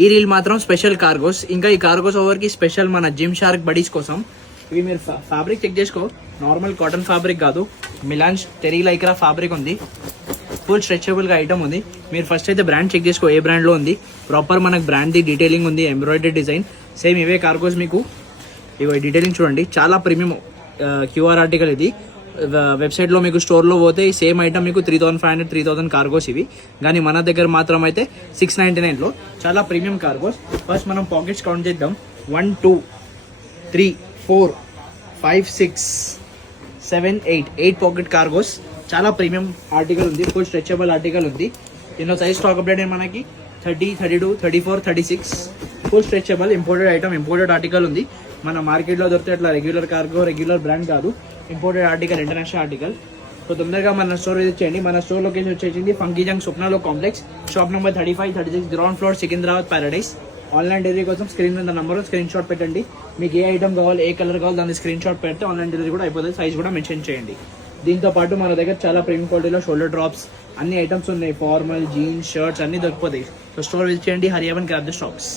ఈ రీల్ మాత్రం special cargos. ఇంకా ఈ కార్గోస్ ఓవర్కి స్పెషల్ మన జిమ్ షార్క్ బడీస్ కోసం. ఇవి మీరు ఫ్యాబ్రిక్ చెక్ చేసుకో, నార్మల్ కాటన్ ఫ్యాబ్రిక్ కాదు, మిలాన్స్ టెరీ లైక్రా ఫ్యాబ్రిక్ ఉంది. ఫుల్ స్ట్రెచబుల్గా ఐటమ్ ఉంది. మీరు ఫస్ట్ అయితే బ్రాండ్ చెక్ చేసుకో, ఏ బ్రాండ్లో ఉంది. ప్రాపర్ మనకు బ్రాండ్ది డీటెయిలింగ్ ఉంది, ఎంబ్రాయిడరీ డిజైన్. సేమ్ ఇవే కార్గోస్ మీకు. ఇగో డీటెయిలింగ్ చూడండి, చాలా ప్రీమియం క్యూఆర్ ఆర్టికల్ ఇది. వెబ్సైట్లో మీకు స్టోర్లో పోతే ఈ సేమ్ ఐటమ్ మీకు 3500 3000 కార్గోస్ ఇవి. కానీ మన దగ్గర మాత్రం అయితే 699లో చాలా ప్రీమియం కార్గోస్. ఫస్ట్ మనం పాకెట్స్ కౌంట్ చేద్దాం. 1 2 3 4 5 6 7 8 పాకెట్ కార్గోస్. చాలా ప్రీమియం ఆర్టికల్ ఉంది, ఫుల్ స్ట్రెచబుల్ ఆర్టికల్ ఉంది. దీనిలో సైజ్ స్టాక్ అప్డేట్ మనకి 30 32 34 36 full stretchable imported item, imported article ఉంది. మన మార్కెట్లో దొరికితే అట్లా రెగ్యులర్ కార్గో, రెగ్యులర్ బ్రాండ్ కాదు, imported article, international article. So తొందరగా మన స్టోర్ విజిట్ చేయండి. మన స్టోర్ లొకేషన్ వచ్చేసింది ఫంకీ జంగ్ స్వప్నాలో complex, shop number 35 36 ground floor, Secunderabad Paradise. Online delivery కోసం స్క్రీన్ మీద నెంబర్ స్క్రీన్ షాట్ పెట్టండి. మీకు ఏ ఐటమ్ కావాలి, ఏ కలర్ కావాలి, దాన్ని స్క్రీన్ షాట్ పెడితే ఆన్లైన్ డెలివరీ కూడా అయిపోతుంది. సైజ్ కూడా మెన్షన్ చేయండి. దీంతో పాటు మన దగ్గర చాలా ప్రీమియం క్వాలిటీలో షోల్డర్ డ్రాప్స్ అన్ని ఐటమ్స్ ఉన్నాయి. ఫార్మల్, జీన్స్, షర్ట్స్ అన్ని దొరికిపోతాయి. సో స్టోర్ విజిట్ చేయండి. హరి అవన్ గ్రాబ్ ద స్టాక్స్.